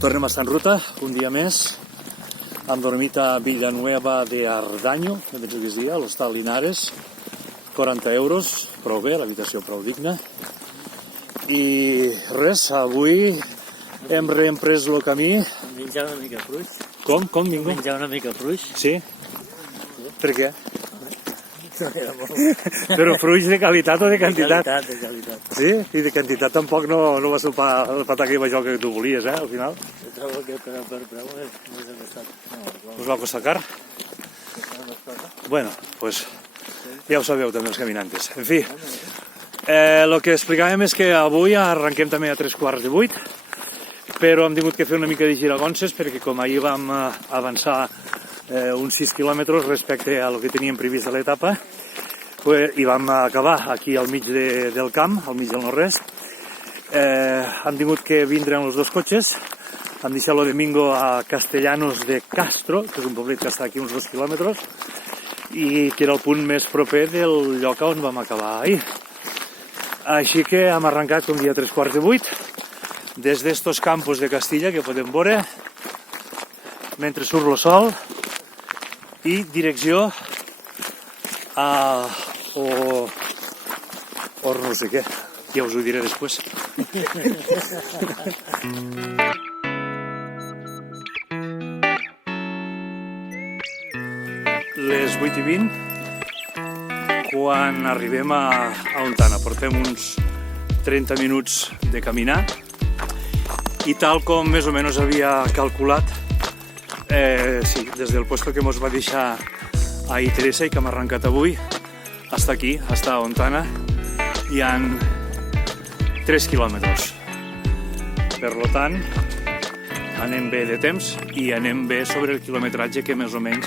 Tornem a estar en ruta, un dia més. Hem dormit a Villanueva de Ardaño, que penso que es dia, a l'hostal Linares. 40 euros, prou bé, l'habitació prou digna. I res, avui hem reemprès el camí. Menjar una mica fluix. Com, Mingo? Menjar una mica fluix. Sí? Per què? Però fruits de qualitat o de quantitat? De qualitat. Sí? I de quantitat tampoc no va sopar el pataca i bajol que tu volies, al final? Jo trobo que per preu no és el estat. Us va costar car? Bueno, pues ja ho sabeu també els caminantes. En fi, el que explicàvem és que avui arrenquem també a 3:15, però hem tingut que fer una mica de giragonses perquè com ahir vam avançar uns 6 quilòmetres respecte a lo que teníem previst a l'etapa, i vam acabar aquí al mig del camp, al mig del nord-est. Hem tingut que vindre amb els dos cotxes, hem deixat el Domingo a Castellanos de Castro, que és un poblet que està aquí uns 2 quilòmetres, i que era el punt més proper del lloc on vam acabar ahir. Així que hem arrencat un dia a 3:15, des d'estos campos de Castilla que podem veure, mentre surt el sol, i direcció a o no sé què, ja us ho diré després. Les 8:20, quan arribem a Ontana, portem uns 30 minuts de caminar i tal com més o menys havia calculat, sí, des del lloc que ens va deixar a Teresa i que hem arrencat avui, fins aquí, fins a Ontana, hi ha 3 quilòmetres. Per tant, anem bé de temps i anem bé sobre el quilometratge que més o menys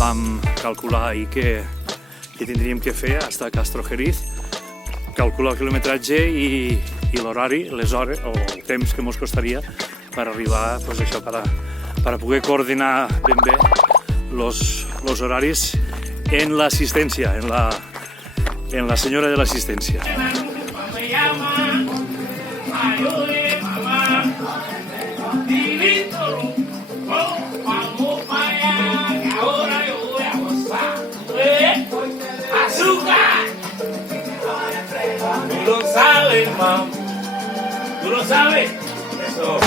vam calcular ahir que tindríem que fer fins a Castro Jeriz, calcular el quilometratge i l'horari, les hores, o el temps que ens costaria per arribar, pues això, per poder coordinar ben bé los horaris en l'assistència, en la senyora de l'assistència. Tú lo sabes, mam. Tú lo sabes. Eso.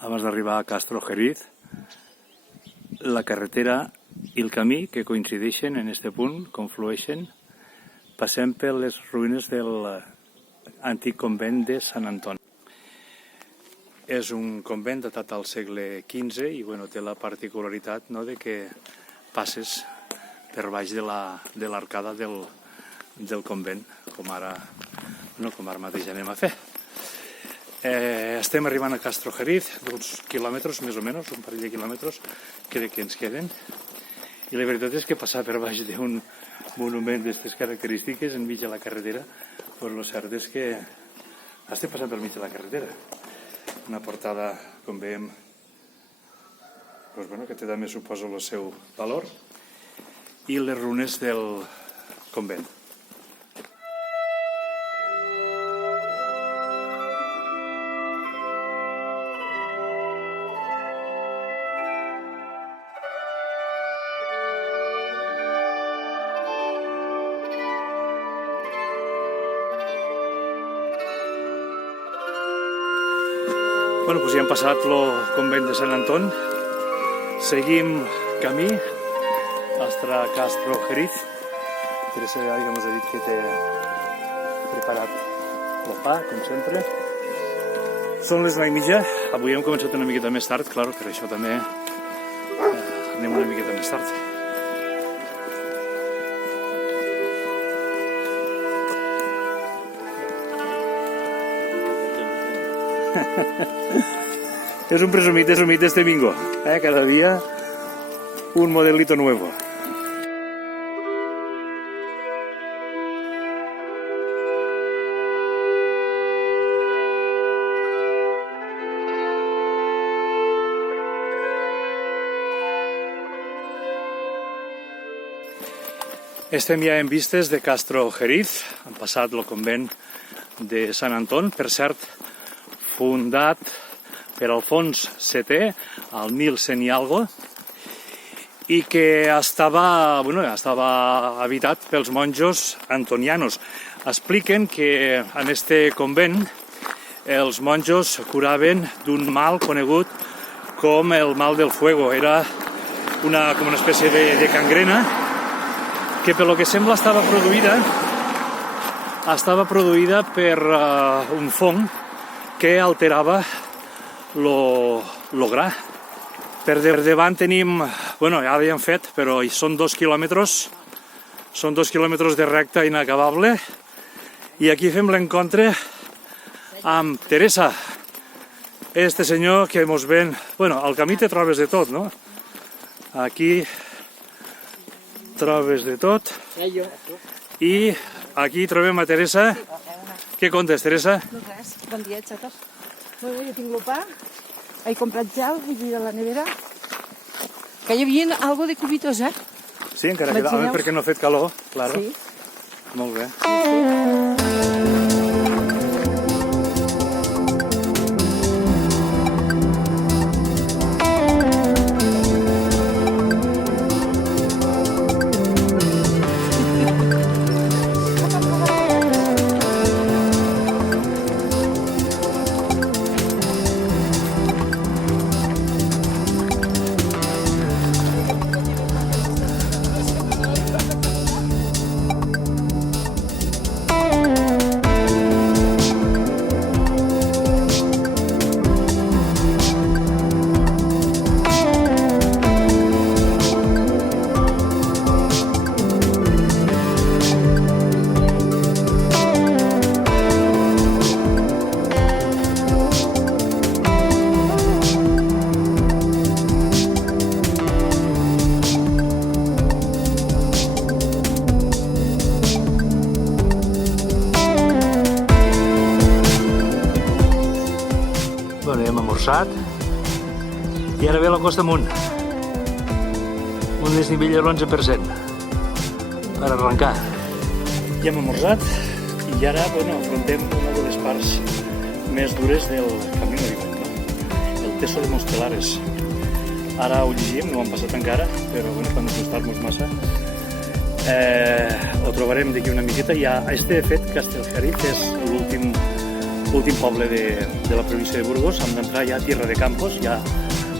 Abans d'arribar a Castro Jeriz, la carretera i el camí que coincideixen en aquest punt, conflueixen, passem per les ruïnes de l'antic convent de Sant Antoni. És un convent datat al segle XV i té la particularitat de que passes per baix de l'arcada del convent, com ara mateix anem a fer. Estem arribant a Castro Jeriz, d'uns quilòmetres, més o menys, un parell de quilòmetres, crec que ens queden. I la veritat és que passar per baix d'un monument d'aquestes característiques enmig de la carretera, però el cert és que estem passant per mig de la carretera. Una portada, com veiem, que té també, suposo, el seu valor, i les runes del convent. Ja hem passat el convent de Sant Anton, seguim camí fins a Castro Jeriz. Teresa ja ens ha dit que té preparat el pa, com sempre. Són les 9:30, avui hem començat una miqueta més tard, clar, per això també anem una miqueta més tard. Es un presumit de este bingo. Cada día un modelito nuevo. Estem ja en vistes de Castrojeriz, han passat el convent de Sant Anton, per cert, fundat per Alfons VII al 1100 i algo, i que estava habitat pels monjos antonianos. Expliquen que en este convent els monjos curaven d'un mal conegut com el mal del fuego. Era com una espècie de gangrena que pel que sembla estava produïda per un fong que alterava lo gra. Per davant tenim, ja l'havíem fet, però són 2 quilòmetres, de recta inacabable, i aquí fem l'encontre amb Teresa, este senyor que mos ven, al camí te trobes de tot, no? Aquí trobes de tot. I aquí trobem a Teresa. Què contes, Teresa? No res, bon dia, xatos. Molt bé, jo tinc el pa, he comprat gel, vull dir, a la nevera, que hi havia algo de cubitos, eh? Sí, encara quedava perquè no ha fet calor, claro. Sí. Molt bé. Hem amorçat i ara ve la costa amunt, un desnivell de l'11% per arrencar. Ja hem amorçat i ara afrontem una de les parts més dures del camí de el Teso de Mostelares. Ara ho llegim, no ho hem passat encara, però per no costar-nos massa ho trobarem d'aquí una miqueta. De fet, Castrojeriz és l'últim poble de la província de Burgos. Hem d'entrar ja a Tierra de Campos, ja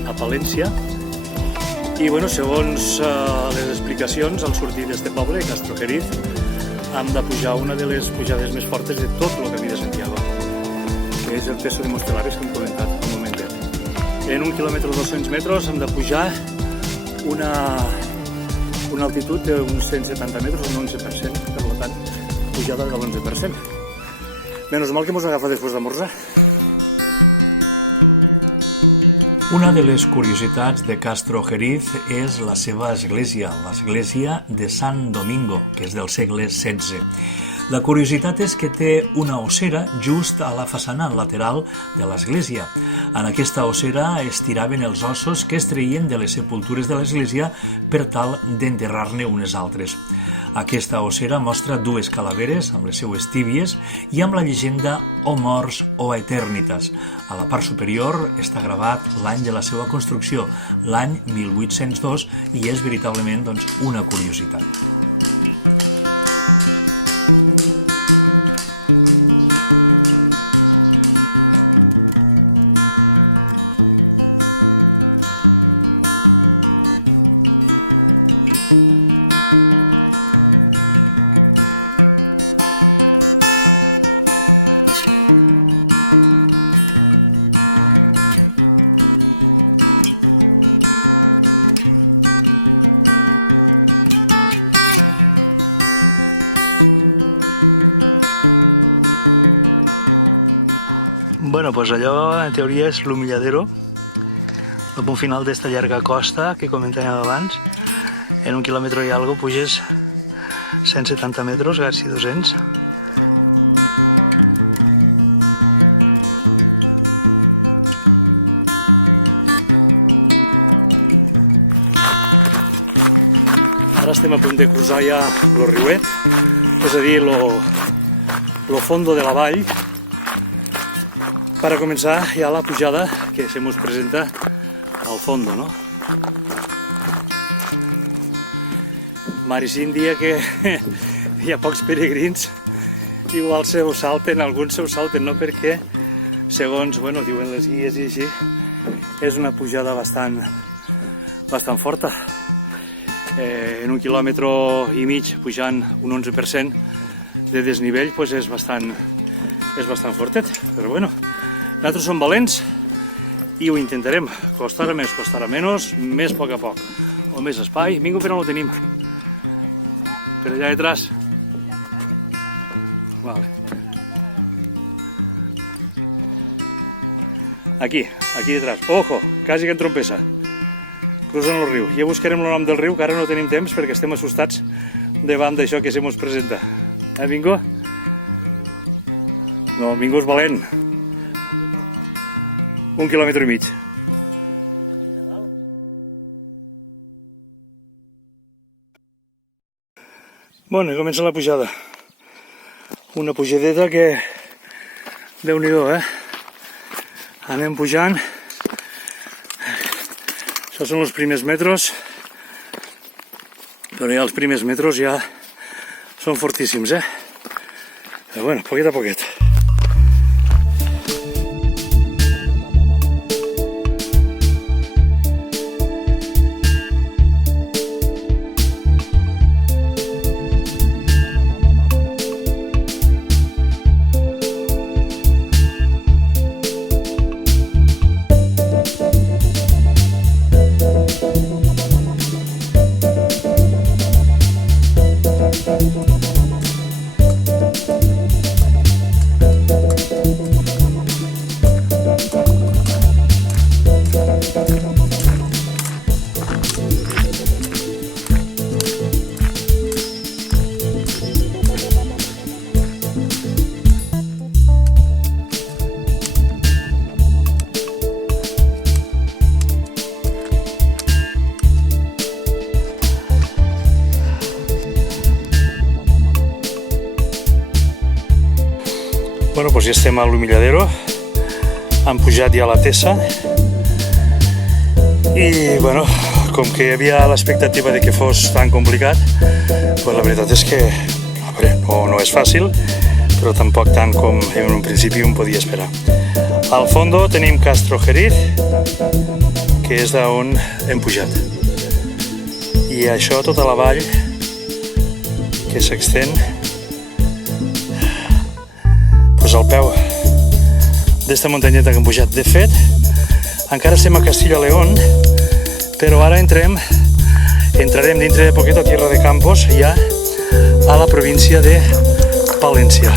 a Palència, i segons les explicacions, al sortir d'este poble, Castrojeriz, hem de pujar una de les pujades més fortes de tot el camí de Santiago, que és el Teso de Mostelares, que hem comentat un momentet. En 1 quilòmetre 200 metres hem de pujar una altitud d'uns 170 metres, un 11%, per tant, pujada de l'11%. Menos mal que mos agafa després d'amorçar. Una de les curiositats de Castrojeriz és la seva església, l'església de Sant Domingo, que és del segle XVI. La curiositat és que té una ossera just a la façana lateral de l'església. En aquesta ossera es tiraven els ossos que es treien de les sepultures de l'església per tal d'enterrar-ne unes altres. Aquesta ossera mostra 2 calaveres amb les seues tíbies i amb la llegenda O Mors o Eternitas. A la part superior està gravat l'any de la seva construcció, l'any 1802, i és veritablement una curiositat. Bueno, pues allò en teoria és l'Humilladero, el punt final d'esta llarga costa que comentàvem abans. En 1 quilòmetre i algo puges 170 metres, quasi 200. Ara estem a punt de cruzar ja el riuet, és a dir, lo fondo de la vall, para comenzar ya la pujada que se nos presenta al fondo, ¿no? Maricín dia que hi ha pocs peregrins, igual se ho salten, alguns se ho salten, no? Perquè, segons, bueno, diuen les guies i així, és una pujada bastant forta. En 1 quilòmetre i mig pujant un 11% de desnivell, pues és bastant fortet, però bueno. Nosaltres som valents i ho intentarem. Costarà més, costarà menys, més a poc, o més espai. Vingo, però no ho tenim. Per allà detrás. Vale. Aquí detrás. Ojo, quasi que en trompessa. Cruzant el riu. Ja buscarem el nom del riu, que ara no tenim temps perquè estem assustats davant d'això que se mos presenta. Vingo? No, Vingo és valent. 1 quilòmetre i mig. Bueno, i comença la pujada. Una pujadeta que... Déu-n'hi-do, Anem pujant. Això són els primers metres. Però ja els primers metres ja són fortíssims, Però bueno, poquet a poquet. Bueno, doncs ja estem a l'Humilladero, hem pujat ja a la Tessa i, bueno, com que hi havia l'expectativa de que fos tan complicat, pues la veritat és que, no és fàcil, però tampoc tant com en un principi un podia esperar. Al fondo tenim Castro Jeriz, que és d'on hem pujat. I això, tota la vall que s'extén al peu d'esta muntanyeta que hem pujat. De fet, encara estem a Castilla León, però ara entrarem dintre de poquet a Tierra de Campos, ja a la província de Palència.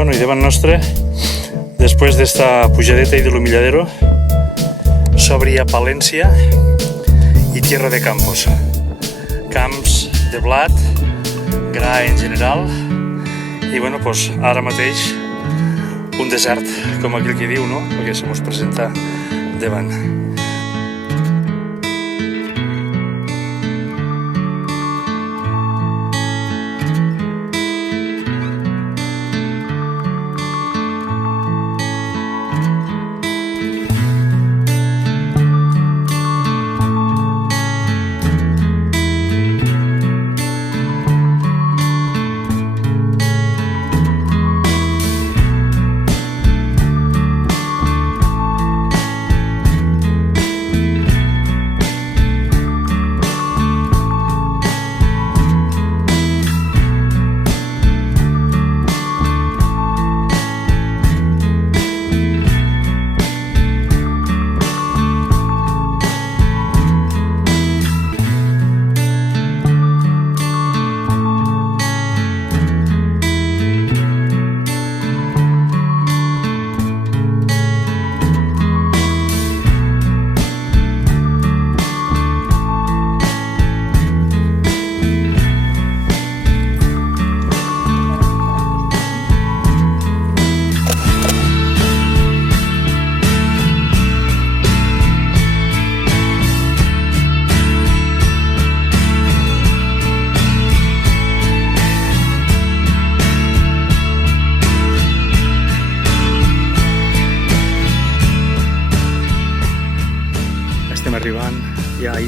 Bueno, i davant nostre, després d'esta pujadeta i de l'Humilladero, s'obria Palència i Tierra de Campos. Camps de blat, gra en general, i bueno, doncs ara mateix un desert, com aquell que diu, no? Perquè se mos presenta davant.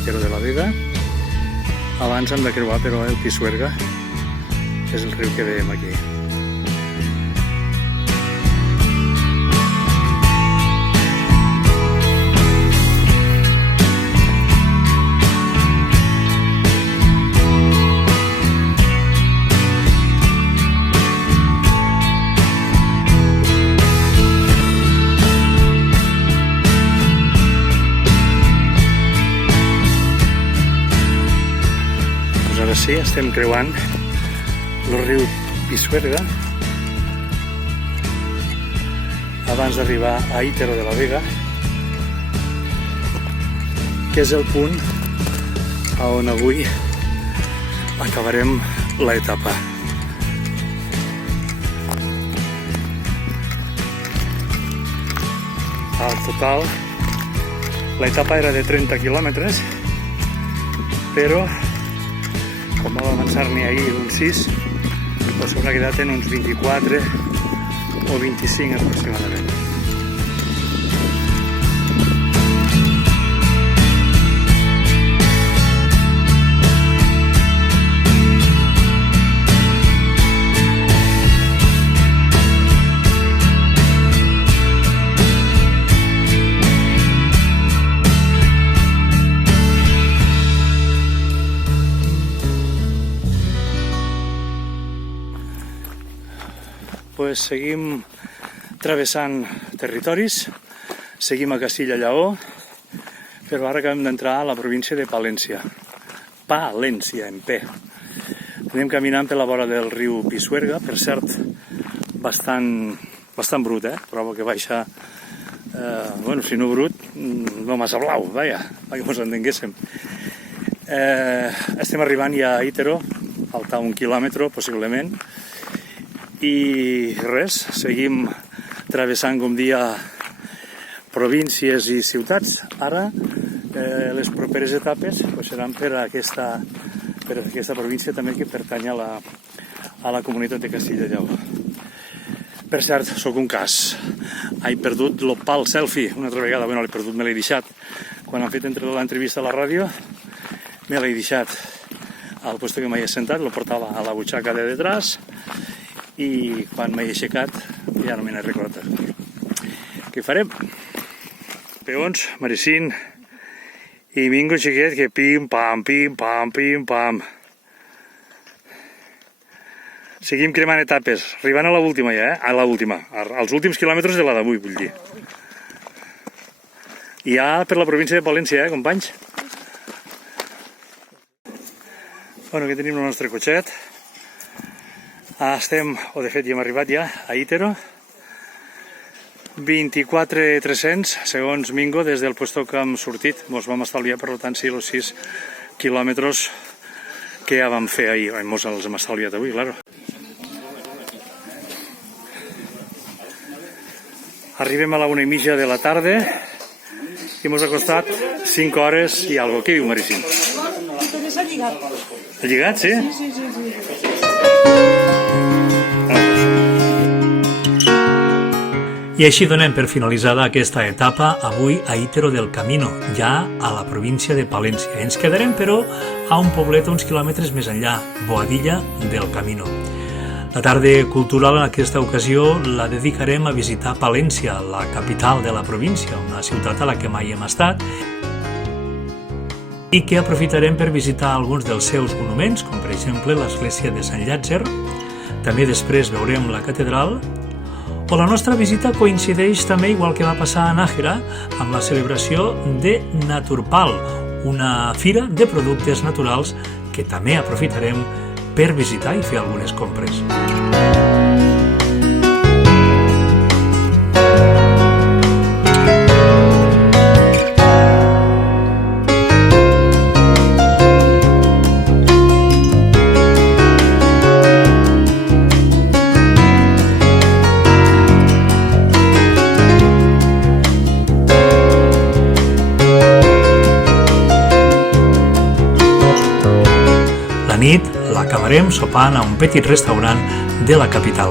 Aitero de la Vega. Abans hem de creuar, però, el Pisuerga, que és el riu que veiem aquí. Ara sí, estem creuant el riu Pisuerga abans d'arribar a Aitero de la Vega, que és el punt on avui acabarem l'etapa. Al total, l'etapa era de 30 quilòmetres, però com vam avançar-n'hi ahir uns 6, doncs s'haurà quedat en uns 24 o 25 aproximadament. Pues seguim travessant territoris, seguim a Castilla i Lleó, però ara acabem d'entrar a la província de Palència. Palència, en P. Anem caminant per la vora del riu Pisuerga, per cert, bastant brut, Trobo que baixa, si no brut, no massa blau, perquè mos entenguéssim. Estem arribant ja a Aitero, falta 1 quilòmetre, possiblement, i res, seguim travessant, com dia, províncies i ciutats. Ara, les properes etapes seran per aquesta província també que pertany a la comunitat de Castilla i Lleó. Per cert, sóc un cas. He perdut el pal selfie una altra vegada. L'he perdut, me l'he deixat. Quan han fet l'entrevista a la ràdio, me l'he deixat al lloc que m'he sentat, lo portava a la butxaca de detrás, i quan m'he aixecat ja no me n'he recordat. Què farem? Peons, Maricín i Mingo xiquet, que pim, pam, pim, pam, pim, pam. Seguim cremant etapes, arribant a l'última ja, a l'última, als últims quilòmetres de la d'avui, vull dir. I ja per la província de Palència, companys? Bueno, aquí tenim el nostre cotxet. Estem, o de fet ja hem arribat ja, a Aitero. 24.300, segons Mingo, des del lloc que hem sortit. Ens vam estalviar, per tant, sí, els 6 quilòmetres que ja vam fer ahir. Ens els hem estalviat avui, claro. Arribem a la 1:30 de la tarda i ens ha costat 5 hores i alguna cosa. Què diu, Maricín? També s'ha lligat. Ha lligat, sí? Sí. I així donem per finalitzada aquesta etapa avui a Aitero del Camino, ja a la província de Palència. Ens quedarem, però, a un poblet uns quilòmetres més enllà, Boadilla del Camino. La tarda cultural en aquesta ocasió la dedicarem a visitar Palència, la capital de la província, una ciutat a la que mai hem estat, i que aprofitarem per visitar alguns dels seus monuments, com per exemple l'església de Sant Llàtzer. També després veurem la catedral, o la nostra visita coincideix també, igual que va passar a Nájera, amb la celebració de Naturpal, una fira de productes naturals que també aprofitarem per visitar i fer algunes compres. La nit l'acabarem sopant a un petit restaurant de la capital.